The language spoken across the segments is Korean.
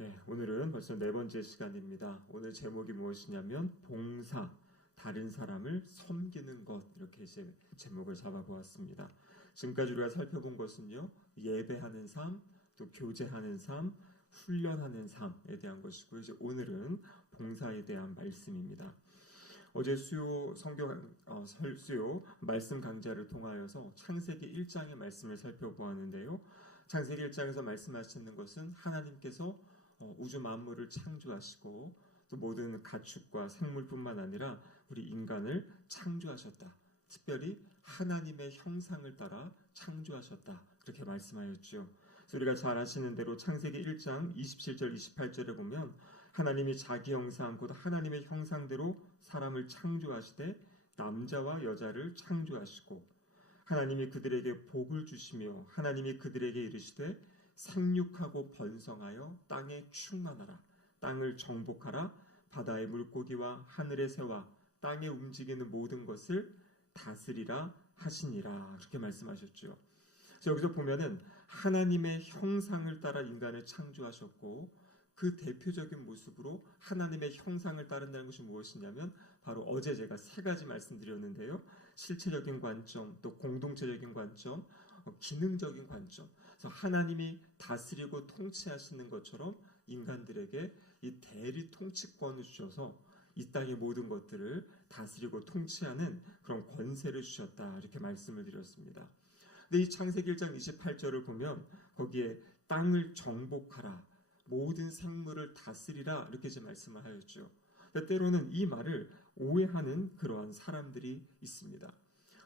네, 오늘은 벌써 네 번째 시간입니다. 오늘 제목이 무엇이냐면 봉사, 다른 사람을 섬기는 것, 이렇게 이제 제목을 잡아보았습니다. 지금까지 우리가 살펴본 것은요, 예배하는 삶, 또 교제하는 삶, 훈련하는 삶에 대한 것이고, 이제 오늘은 봉사에 대한 말씀입니다. 어제 수요 수요 말씀 강좌를 통하여서 창세기 1장의 말씀을 살펴보았는데요. 창세기 1장에서 말씀하시는 것은 하나님께서 우주 만물을 창조하시고 또 모든 가축과 생물뿐만 아니라 우리 인간을 창조하셨다. 특별히 하나님의 형상을 따라 창조하셨다. 그렇게 말씀하였죠. 그래서 우리가 잘 아시는 대로 창세기 1장 27절 28절에 보면 하나님이 자기 형상 곧 하나님의 형상대로 사람을 창조하시되 남자와 여자를 창조하시고 하나님이 그들에게 복을 주시며 하나님이 그들에게 이르시되 생육하고 번성하여 땅에 충만하라. 땅을 정복하라. 바다의 물고기와 하늘의 새와 땅에 움직이는 모든 것을 다스리라 하시니라. 그렇게 말씀하셨죠. 그래서 여기서 보면은 하나님의 형상을 따라 인간을 창조하셨고 그 대표적인 모습으로 하나님의 형상을 따른다는 것이 무엇이냐면 바로 어제 제가 세 가지 말씀드렸는데요. 실체적인 관점, 또 공동체적인 관점, 기능적인 관점. 그래서 하나님이 다스리고 통치하시는 것처럼 인간들에게 이 대리 통치권을 주셔서 이 땅의 모든 것들을 다스리고 통치하는 그런 권세를 주셨다. 이렇게 말씀을 드렸습니다. 근데 이 창세기 1장 28절을 보면 거기에 땅을 정복하라. 모든 생물을 다스리라. 이렇게 이제 말씀을 하였죠. 때로는 이 말을 오해하는 그러한 사람들이 있습니다.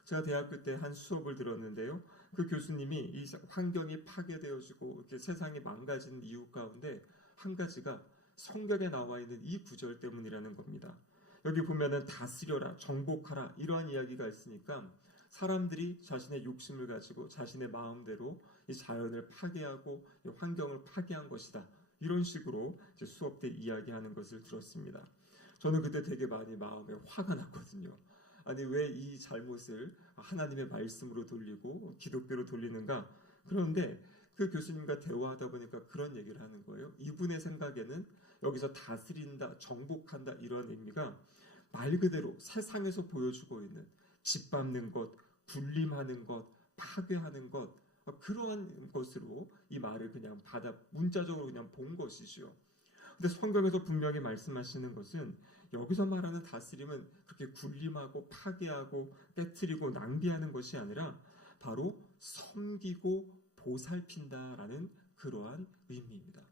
제가 대학교 때 한 수업을 들었는데요. 그 교수님이 이 환경이 파괴되어지고 이렇게 세상이 망가지는 이유 가운데 한 가지가 성경에 나와 있는 이 구절 때문이라는 겁니다. 여기 보면은 다스려라, 정복하라 이러한 이야기가 있으니까 사람들이 자신의 욕심을 가지고 자신의 마음대로 이 자연을 파괴하고 이 환경을 파괴한 것이다. 이런 식으로 이제 수업 때 이야기하는 것을 들었습니다. 저는 그때 되게 많이 마음에 화가 났거든요. 아니 왜 이 잘못을 하나님의 말씀으로 돌리고 기독교로 돌리는가? 그런데 그 교수님과 대화하다 보니까 그런 얘기를 하는 거예요. 이분의 생각에는 여기서 다스린다, 정복한다 이런 의미가 말 그대로 세상에서 보여주고 있는 짓밟는 것, 군림하는 것, 파괴하는 것 그러한 것으로 이 말을 그냥 받아 문자적으로 그냥 본 것이죠. 근데 성경에서 분명히 말씀하시는 것은 여기서 말하는 다스림은 그렇게 군림하고 파괴하고 깨트리고 낭비하는 것이 아니라 바로 섬기고 보살핀다라는 그러한 의미입니다.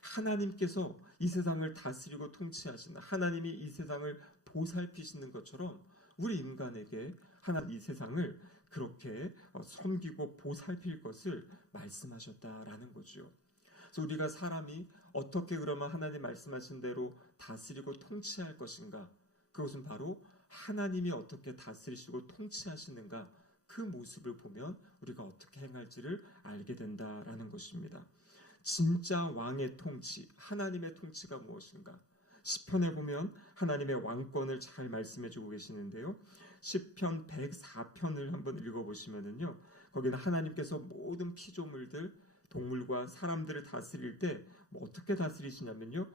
하나님께서 이 세상을 다스리고 통치하시는 하나님이 이 세상을 보살피시는 것처럼 우리 인간에게 하나님 이 세상을 그렇게 섬기고 보살필 것을 말씀하셨다라는 거죠. 그래서 우리가 사람이 어떻게 그러면 하나님 말씀하신 대로 다스리고 통치할 것인가? 그것은 바로 하나님이 어떻게 다스리시고 통치하시는가? 그 모습을 보면 우리가 어떻게 행할지를 알게 된다라는 것입니다. 진짜 왕의 통치, 하나님의 통치가 무엇인가? 시편에 보면 하나님의 왕권을 잘 말씀해주고 계시는데요. 시편 104편을 한번 읽어보시면은요, 거기는 하나님께서 모든 피조물들, 동물과 사람들을 다스릴 때 어떻게 다스리시냐면요,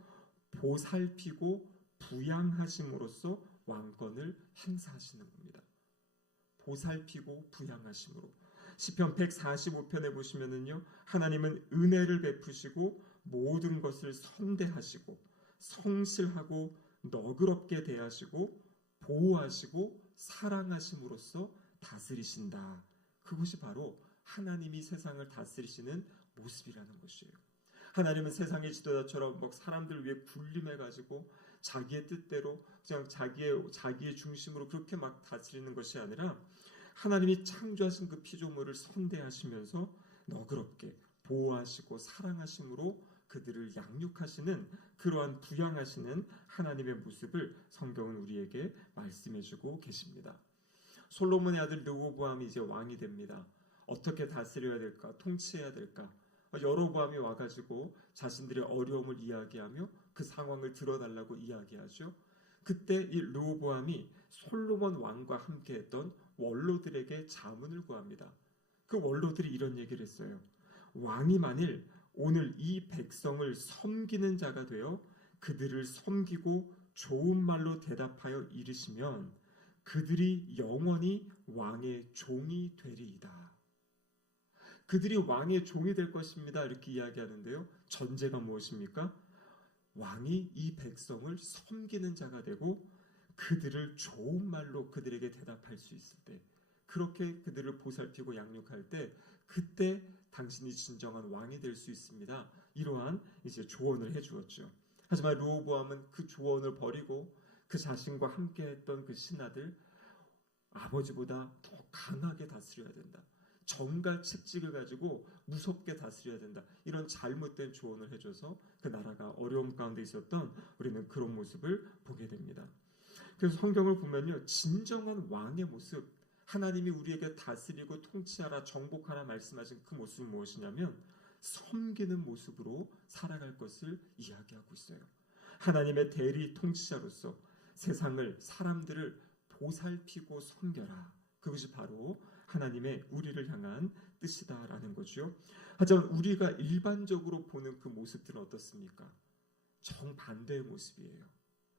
보살피고 부양하심으로써 왕권을 행사하시는 겁니다. 보살피고 부양하심으로. 시편 145편에 보시면은요, 하나님은 은혜를 베푸시고 모든 것을 선대하시고 성실하고 너그럽게 대하시고 보호하시고 사랑하심으로써 다스리신다. 그것이 바로 하나님이 세상을 다스리시는 모습이라는 것이에요. 하나님은 세상의 지도자처럼 막 사람들 위해 군림해가지고 자기의 뜻대로 그냥 자기의 중심으로 그렇게 막 다스리는 것이 아니라 하나님이 창조하신 그 피조물을 선대하시면서 너그럽게 보호하시고 사랑하심으로 그들을 양육하시는 그러한 부양하시는 하나님의 모습을 성경은 우리에게 말씀해주고 계십니다. 솔로몬의 아들 르호보암이 이제 왕이 됩니다. 어떻게 다스려야 될까? 통치해야 될까? 여로보암이 와가지고 자신들의 어려움을 이야기하며 그 상황을 들어달라고 이야기하죠. 그때 이 르호보암이 솔로몬 왕과 함께했던 원로들에게 자문을 구합니다. 그 원로들이 이런 얘기를 했어요. 왕이 만일 오늘 이 백성을 섬기는 자가 되어 그들을 섬기고 좋은 말로 대답하여 이르시면 그들이 영원히 왕의 종이 되리이다. 그들이 왕의 종이 될 것입니다. 이렇게 이야기하는데요. 전제가 무엇입니까? 왕이 이 백성을 섬기는 자가 되고 그들을 좋은 말로 그들에게 대답할 수 있을 때, 그렇게 그들을 보살피고 양육할 때, 그때 당신이 진정한 왕이 될 수 있습니다. 이러한 이제 조언을 해주었죠. 하지만 르호보암은 그 조언을 버리고 그 자신과 함께했던 그 신하들, 아버지보다 더 강하게 다스려야 된다. 정갈 채찍을 가지고 무섭게 다스려야 된다. 이런 잘못된 조언을 해줘서 그 나라가 어려움 가운데 있었던 우리는 그런 모습을 보게 됩니다. 그래서 성경을 보면요, 진정한 왕의 모습, 하나님이 우리에게 다스리고 통치하라, 정복하라 말씀하신 그 모습은 무엇이냐면 섬기는 모습으로 살아갈 것을 이야기하고 있어요. 하나님의 대리 통치자로서 세상을, 사람들을 보살피고 섬겨라. 그것이 바로 하나님의 우리를 향한 뜻이다라는 거죠. 하지만 우리가 일반적으로 보는 그 모습들은 어떻습니까? 정반대의 모습이에요.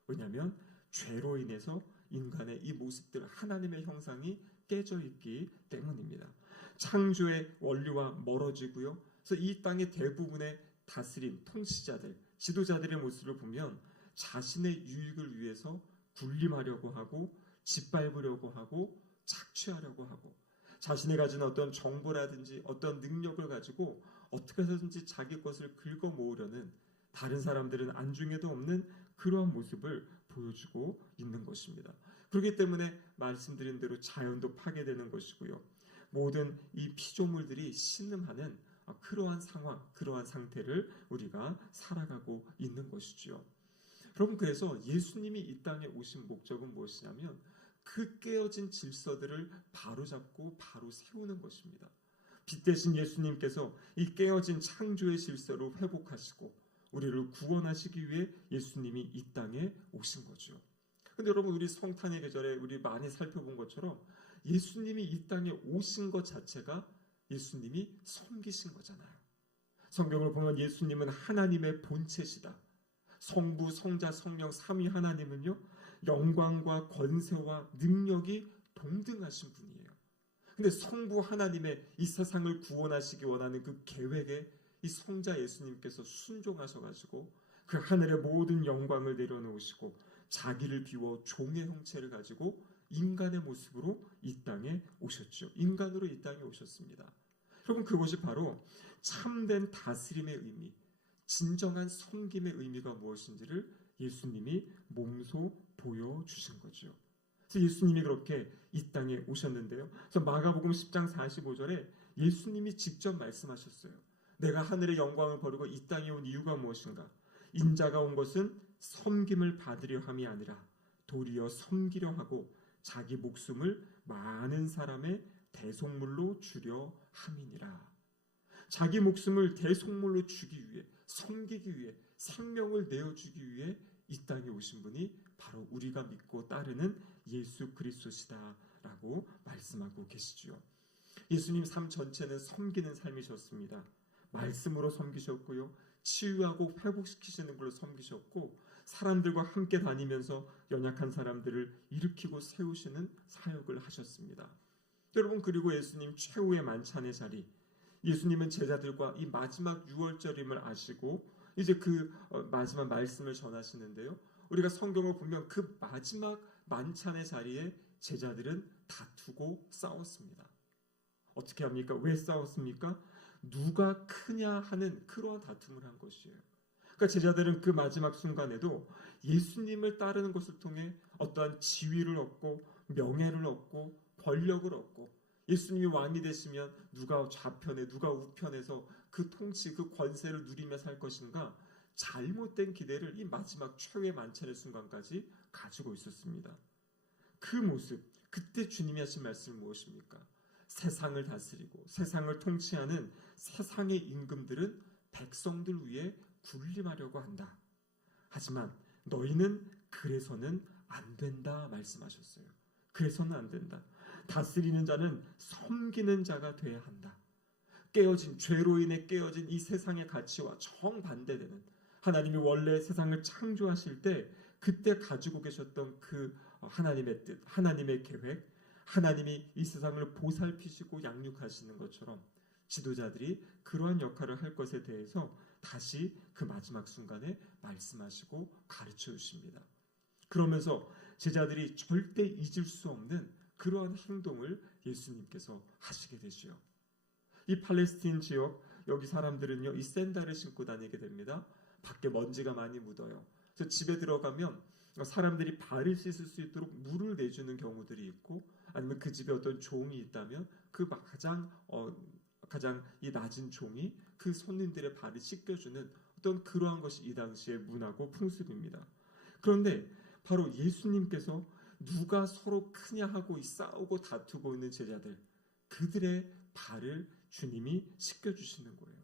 왜냐하면 죄로 인해서 인간의 이 모습들, 하나님의 형상이 깨져 있기 때문입니다. 창조의 원리와 멀어지고요. 그래서 이 땅의 대부분의 다스림, 통치자들, 지도자들의 모습을 보면 자신의 유익을 위해서 군림하려고 하고 짓밟으려고 하고 착취하려고 하고 자신이 가진 어떤 정보라든지 어떤 능력을 가지고 어떻게 해서든지 자기 것을 긁어 모으려는, 다른 사람들은 안중에도 없는 그러한 모습을 보여주고 있는 것입니다. 그렇기 때문에 말씀드린 대로 자연도 파괴되는 것이고요. 모든 이 피조물들이 신음하는 그러한 상황, 그러한 상태를 우리가 살아가고 있는 것이죠. 여러분, 그래서 예수님이 이 땅에 오신 목적은 무엇이냐면 그 깨어진 질서들을 바로잡고 바로 세우는 것입니다. 빛 대신 예수님께서 이 깨어진 창조의 질서를 회복하시고 우리를 구원하시기 위해 예수님이 이 땅에 오신 거죠. 근데 여러분, 우리 성탄의 계절에 우리 많이 살펴본 것처럼 예수님이 이 땅에 오신 것 자체가 예수님이 섬기신 거잖아요. 성경을 보면 예수님은 하나님의 본체시다. 성부, 성자, 성령 삼위 하나님은요, 영광과 권세와 능력이 동등하신 분이에요. 근데 성부 하나님의 이 세상을 구원하시기 원하는 그 계획에 이 성자 예수님께서 순종하셔가지고 그 하늘의 모든 영광을 내려놓으시고 자기를 비워 종의 형체를 가지고 인간의 모습으로 이 땅에 오셨죠. 인간으로 이 땅에 오셨습니다. 여러분, 그것이 바로 참된 다스림의 의미, 진정한 섬김의 의미가 무엇인지를 예수님이 몸소 보여주신 거죠. 그래서 예수님이 그렇게 이 땅에 오셨는데요. 그래서 마가복음 10장 45절에 예수님이 직접 말씀하셨어요. 내가 하늘의 영광을 버리고 이 땅에 온 이유가 무엇인가? 인자가 온 것은 섬김을 받으려 함이 아니라 도리어 섬기려 하고 자기 목숨을 많은 사람의 대속물로 주려 함이니라. 자기 목숨을 대속물로 주기 위해, 섬기기 위해, 생명을 내어주기 위해 이 땅에 오신 분이 바로 우리가 믿고 따르는 예수 그리스도시다라고 말씀하고 계시죠. 예수님 삶 전체는 섬기는 삶이셨습니다. 말씀으로 섬기셨고요, 치유하고 회복시키시는 걸로 섬기셨고, 사람들과 함께 다니면서 연약한 사람들을 일으키고 세우시는 사역을 하셨습니다. 여러분, 그리고 예수님 최후의 만찬의 자리, 예수님은 제자들과 이 마지막 유월절임을 아시고 이제 그 마지막 말씀을 전하시는데요. 우리가 성경을 보면 그 마지막 만찬의 자리에 제자들은 다투고 싸웠습니다. 어떻게 합니까? 왜 싸웠습니까? 누가 크냐 하는 그러한 다툼을 한 것이에요. 그러니까 제자들은 그 마지막 순간에도 예수님을 따르는 것을 통해 어떠한 지위를 얻고 명예를 얻고 권력을 얻고, 예수님이 왕이 되시면 누가 좌편에 누가 우편에서 그 통치, 그 권세를 누리며 살 것인가, 잘못된 기대를 이 마지막 최후의 만찬의 순간까지 가지고 있었습니다. 그 모습, 그때 주님이 하신 말씀은 무엇입니까? 세상을 다스리고 세상을 통치하는 세상의 임금들은 백성들 위해 군림하려고 한다. 하지만 너희는 그래서는 안 된다 말씀하셨어요. 그래서는 안 된다. 다스리는 자는 섬기는 자가 돼야 한다. 깨어진 죄로 인해 깨어진 이 세상의 가치와 정반대되는 하나님이 원래 세상을 창조하실 때 그때 가지고 계셨던 그 하나님의 뜻, 하나님의 계획, 하나님이 이 세상을 보살피시고 양육하시는 것처럼 지도자들이 그러한 역할을 할 것에 대해서 다시 그 마지막 순간에 말씀하시고 가르쳐 주십니다. 그러면서 제자들이 절대 잊을 수 없는 그러한 행동을 예수님께서 하시게 되죠. 이 팔레스틴 지역 여기 사람들은요, 이 샌들을 신고 다니게 됩니다. 밖에 먼지가 많이 묻어요. 그래서 집에 들어가면 사람들이 발을 씻을 수 있도록 물을 내주는 경우들이 있고, 아니면 그 집에 어떤 종이 있다면 그 가장 이 낮은 종이 그 손님들의 발을 씻겨주는 어떤 그러한 것이 이 당시의 문화고 풍습입니다. 그런데 바로 예수님께서 누가 서로 크냐 하고 싸우고 다투고 있는 제자들, 그들의 발을 주님이 씻겨주시는 거예요.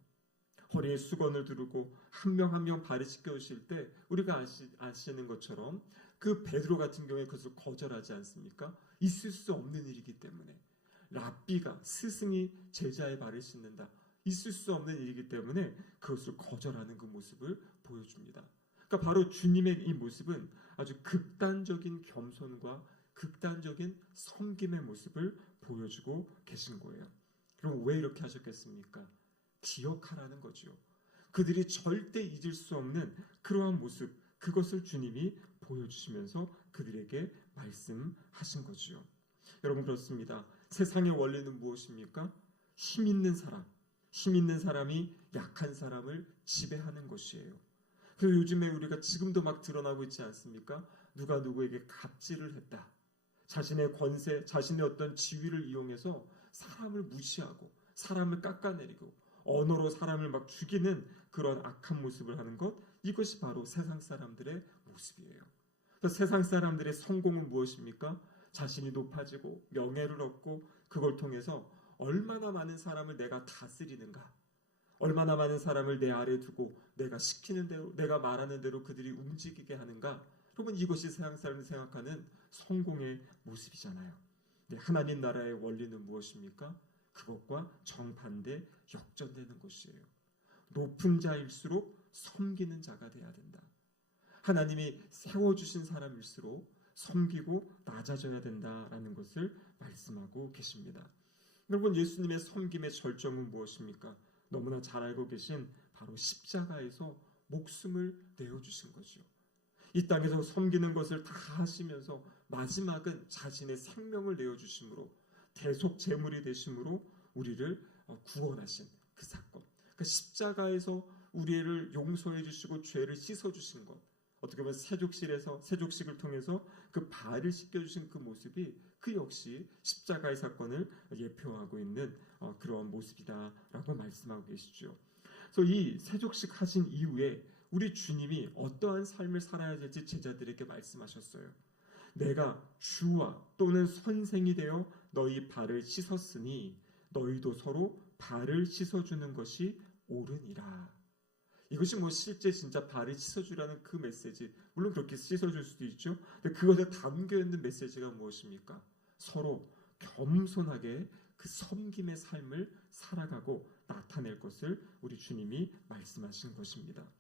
허리에 수건을 두르고 한 명 한 명 발을 씻겨주실 때 우리가 아시는 것처럼 그 베드로 같은 경우에 그것을 거절하지 않습니까? 있을 수 없는 일이기 때문에, 랍비가 스승이 제자의 발을 씻는다, 있을 수 없는 일이기 때문에 그것을 거절하는 그 모습을 보여줍니다. 그러니까 바로 주님의 이 모습은 아주 극단적인 겸손과 극단적인 섬김의 모습을 보여주고 계신 거예요. 그럼 왜 이렇게 하셨겠습니까? 기억하라는 거죠. 그들이 절대 잊을 수 없는 그러한 모습, 그것을 주님이 보여주시면서 그들에게 말씀하신 거죠. 여러분, 그렇습니다. 세상의 원리는 무엇입니까? 힘 있는 사람이 약한 사람을 지배하는 것이에요. 그리고 요즘에 우리가 지금도 막 드러나고 있지 않습니까? 누가 누구에게 갑질을 했다, 자신의 권세, 자신의 어떤 지위를 이용해서 사람을 무시하고 사람을 깎아내리고 언어로 사람을 막 죽이는 그런 악한 모습을 하는 것, 이것이 바로 세상 사람들의 모습이에요. 세상 사람들의 성공은 무엇입니까? 자신이 높아지고 명예를 얻고 그걸 통해서 얼마나 많은 사람을 내가 다스리는가, 얼마나 많은 사람을 내 아래 두고 내가 시키는 대로, 내가 말하는 대로 그들이 움직이게 하는가. 여러분, 이것이 세상 사람들이 생각하는 성공의 모습이잖아요. 하나님 나라의 원리는 무엇입니까? 그것과 정반대 역전되는 것이에요. 높은 자일수록 섬기는 자가 돼야 된다. 하나님이 세워주신 사람일수록 섬기고 낮아져야 된다라는 것을 말씀하고 계십니다. 여러분, 예수님의 섬김의 절정은 무엇입니까? 너무나 잘 알고 계신 바로 십자가에서 목숨을 내어주신 거죠. 이 땅에서 섬기는 것을 다 하시면서 마지막은 자신의 생명을 내어주심으로, 대속 제물이 되심으로 우리를 구원하신 그 사건, 그 십자가에서 우리를 용서해 주시고 죄를 씻어 주신 것, 어떻게 보면 세족식을 통해서 그 발을 씻겨주신 그 모습이 그 역시 십자가의 사건을 예표하고 있는 그러한 모습이다라고 말씀하고 계시죠. 그래서 이 세족식 하신 이후에 우리 주님이 어떠한 삶을 살아야 될지 제자들에게 말씀하셨어요. 내가 주와 또는 선생이 되어 너희 발을 씻었으니 너희도 서로 발을 씻어주는 것이 옳으니라. 이것이 실제 진짜 발을 씻어주라는 그 메시지, 물론 그렇게 씻어줄 수도 있죠. 근데 그것에 담겨있는 메시지가 무엇입니까? 서로 겸손하게 그 섬김의 삶을 살아가고 나타낼 것을 우리 주님이 말씀하신 것입니다.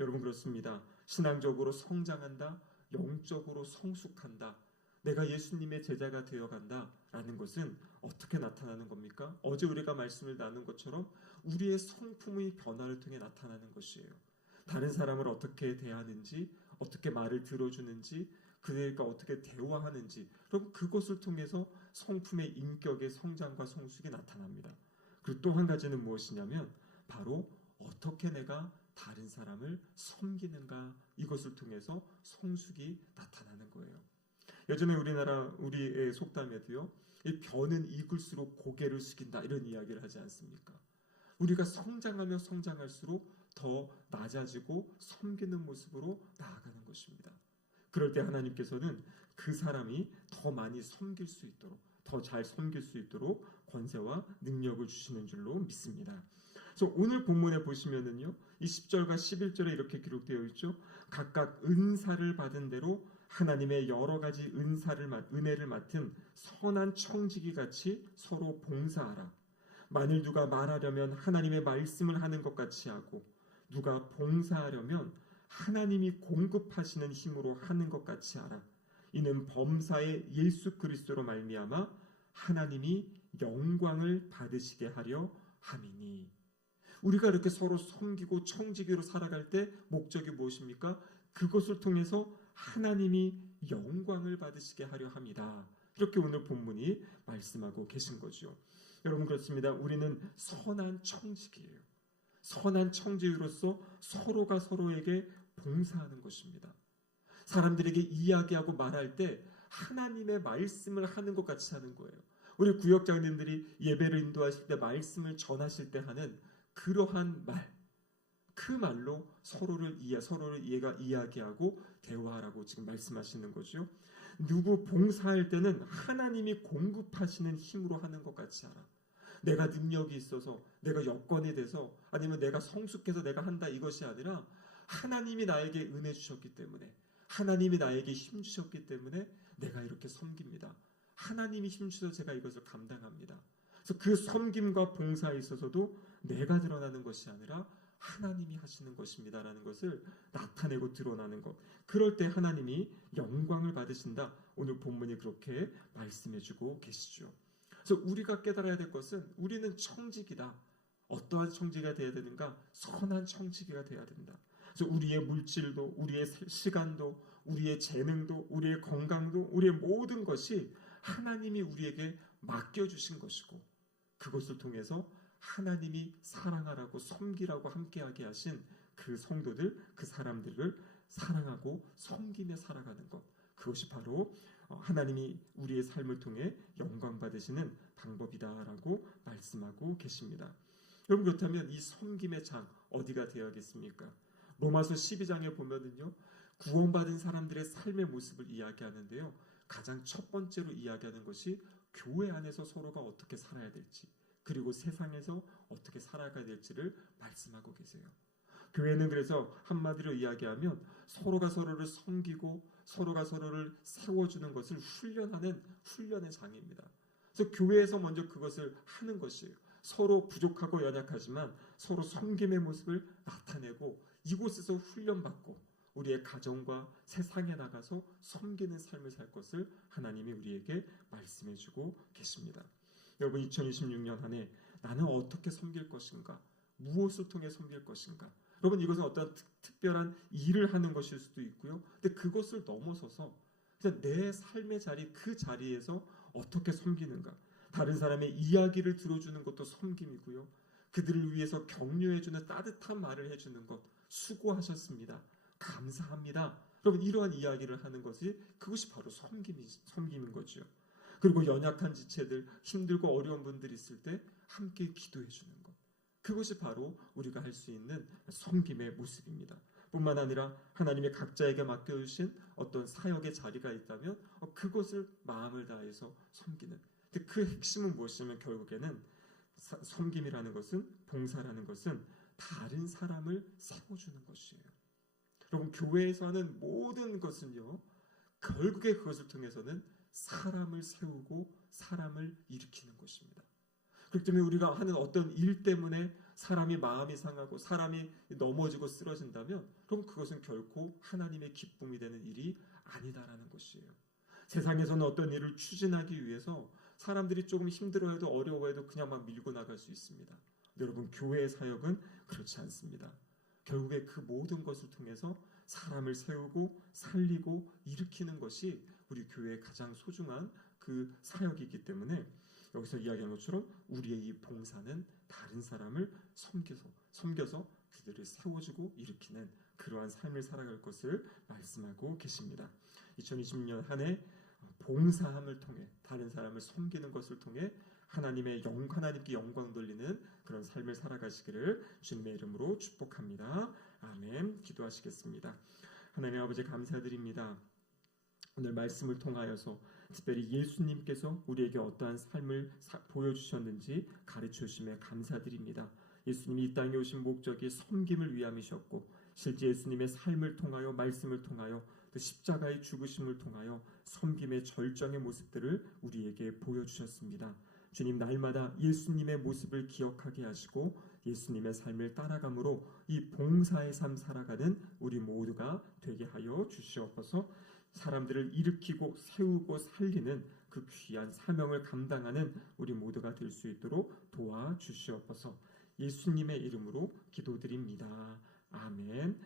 여러분, 그렇습니다. 신앙적으로 성장한다, 영적으로 성숙한다, 내가 예수님의 제자가 되어간다 라는 것은 어떻게 나타나는 겁니까? 어제 우리가 말씀을 나눈 것처럼 우리의 성품의 변화를 통해 나타나는 것이에요. 다른 사람을 어떻게 대하는지, 어떻게 말을 들어주는지, 그들과 어떻게 대화하는지, 그럼 그것을 통해서 성품의 인격의 성장과 성숙이 나타납니다. 그리고 또 한 가지는 무엇이냐면 바로 어떻게 내가 다른 사람을 섬기는가, 이것을 통해서 성숙이 나타나는 거예요. 예전에 우리의 속담에도요, 이 벼는 익을수록 고개를 숙인다, 이런 이야기를 하지 않습니까? 우리가 성장하면 성장할수록 더 낮아지고 섬기는 모습으로 나아가는 것입니다. 그럴 때 하나님께서는 그 사람이 더 많이 섬길 수 있도록, 더 잘 섬길 수 있도록 권세와 능력을 주시는 줄로 믿습니다. 그래서 오늘 본문에 보시면은요, 이 10절과 11절에 이렇게 기록되어 있죠. 각각 은사를 받은 대로 하나님의 여러 가지 은혜를 맡은 선한 청지기 같이 서로 봉사하라. 만일 누가 말하려면 하나님의 말씀을 하는 것 같이 하고 누가 봉사하려면 하나님이 공급하시는 힘으로 하는 것 같이 하라. 이는 범사의 예수 그리스도로 말미암아 하나님이 영광을 받으시게 하려 함이니. 우리가 이렇게 서로 섬기고 청지기로 살아갈 때 목적이 무엇입니까? 그것을 통해서 하나님이 영광을 받으시게 하려 합니다. 이렇게 오늘 본문이 말씀하고 계신 거죠. 여러분, 그렇습니다. 우리는 선한 청지기예요. 선한 청지기로서 서로가 서로에게 봉사하는 것입니다. 사람들에게 이야기하고 말할 때 하나님의 말씀을 하는 것 같이 하는 거예요. 우리 구역장님들이 예배를 인도하실 때 말씀을 전하실 때 하는 그러한 말, 그 말로 서로를 이야기하고 대화하라고 지금 말씀하시는 거죠. 누구 봉사할 때는 하나님이 공급하시는 힘으로 하는 것 같이 하라. 내가 능력이 있어서, 내가 여건이 돼서, 아니면 내가 성숙해서 내가 한다, 이것이 아니라 하나님이 나에게 은혜 주셨기 때문에, 하나님이 나에게 힘 주셨기 때문에 내가 이렇게 섬깁니다. 하나님이 힘 주셔서 제가 이것을 감당합니다. 그래서 그 섬김과 봉사에 있어서도 내가 드러나는 것이 아니라 하나님이 하시는 것입니다라는 것을 나타내고 드러나는 것. 그럴 때 하나님이 영광을 받으신다. 오늘 본문이 그렇게 말씀해주고 계시죠. 그래서 우리가 깨달아야 될 것은 우리는 청지기다. 어떠한 청지기가 되어야 되는가? 선한 청지기가 되어야 된다. 그래서 우리의 물질도, 우리의 시간도, 우리의 재능도, 우리의 건강도, 우리의 모든 것이 하나님이 우리에게 맡겨주신 것이고, 그것을 통해서 하나님이 사랑하라고 섬기라고 함께하게 하신 그 성도들, 그 사람들을 사랑하고 섬기며 살아가는 것, 그것이 바로 하나님이 우리의 삶을 통해 영광 받으시는 방법이다라고 말씀하고 계십니다. 여러분, 그렇다면 이 섬김의 장 어디가 되어야겠습니까? 로마서 12장에 보면은요, 구원받은 사람들의 삶의 모습을 이야기하는데요, 가장 첫 번째로 이야기하는 것이 교회 안에서 서로가 어떻게 살아야 될지, 그리고 세상에서 어떻게 살아가야 될지를 말씀하고 계세요. 교회는 그래서 한마디로 이야기하면 서로가 서로를 섬기고 서로가 서로를 세워주는 것을 훈련하는 훈련의 장입니다. 그래서 교회에서 먼저 그것을 하는 것이에요. 서로 부족하고 연약하지만 서로 섬김의 모습을 나타내고 이곳에서 훈련받고 우리의 가정과 세상에 나가서 섬기는 삶을 살 것을 하나님이 우리에게 말씀해주고 계십니다. 여러분, 2026년 한 해 나는 어떻게 섬길 것인가? 무엇을 통해 섬길 것인가? 여러분, 이것은 어떤 특별한 일을 하는 것일 수도 있고요. 근데 그것을 넘어서서 그냥 내 삶의 자리, 그 자리에서 어떻게 섬기는가? 다른 사람의 이야기를 들어주는 것도 섬김이고요. 그들을 위해서 격려해주는 따뜻한 말을 해주는 것, 수고하셨습니다. 감사합니다. 여러분, 이러한 이야기를 하는 것이 그것이 바로 섬김인 거죠. 그리고 연약한 지체들, 힘들고 어려운 분들이 있을 때 함께 기도해 주는 것. 그것이 바로 우리가 할 수 있는 섬김의 모습입니다. 뿐만 아니라 하나님의 각자에게 맡겨주신 어떤 사역의 자리가 있다면 그것을 마음을 다해서 섬기는. 근데 그 핵심은 무엇이냐면 결국에는 섬김이라는 것은, 봉사라는 것은 다른 사람을 세워주는 것이에요. 여러분, 교회에서 하는 모든 것은요, 결국에 그것을 통해서는 사람을 세우고 사람을 일으키는 것입니다. 그렇기 때문에 우리가 하는 어떤 일 때문에 사람이 마음이 상하고 사람이 넘어지고 쓰러진다면 그럼 그것은 결코 하나님의 기쁨이 되는 일이 아니다라는 것이에요. 세상에서는 어떤 일을 추진하기 위해서 사람들이 조금 힘들어해도 어려워해도 그냥 막 밀고 나갈 수 있습니다. 여러분, 교회의 사역은 그렇지 않습니다. 결국에 그 모든 것을 통해서 사람을 세우고 살리고 일으키는 것이 우리 교회의 가장 소중한 그 사역이기 때문에 여기서 이야기한 것처럼 우리의 이 봉사는 다른 사람을 섬겨서 그들을 세워주고 일으키는 그러한 삶을 살아갈 것을 말씀하고 계십니다. 2020년 한 해 봉사함을 통해 다른 사람을 섬기는 것을 통해 하나님께 영광 돌리는 그런 삶을 살아가시기를 주님의 이름으로 축복합니다. 아멘. 기도하시겠습니다. 하나님 아버지, 감사드립니다. 오늘 말씀을 통하여서 특별히 예수님께서 우리에게 어떠한 삶을 보여주셨는지 가르쳐 주심에 감사드립니다. 예수님이 이 땅에 오신 목적이 섬김을 위함이셨고 실제 예수님의 삶을 통하여, 말씀을 통하여, 또 십자가의 죽으심을 통하여 섬김의 절정의 모습들을 우리에게 보여주셨습니다. 주님 날마다 예수님의 모습을 기억하게 하시고 예수님의 삶을 따라감으로 이 봉사의 삶 살아가는 우리 모두가 되게 하여 주시옵소서. 사람들을 일으키고 세우고 살리는 그 귀한 사명을 감당하는 우리 모두가 될 수 있도록 도와주시옵소서. 예수님의 이름으로 기도드립니다. 아멘.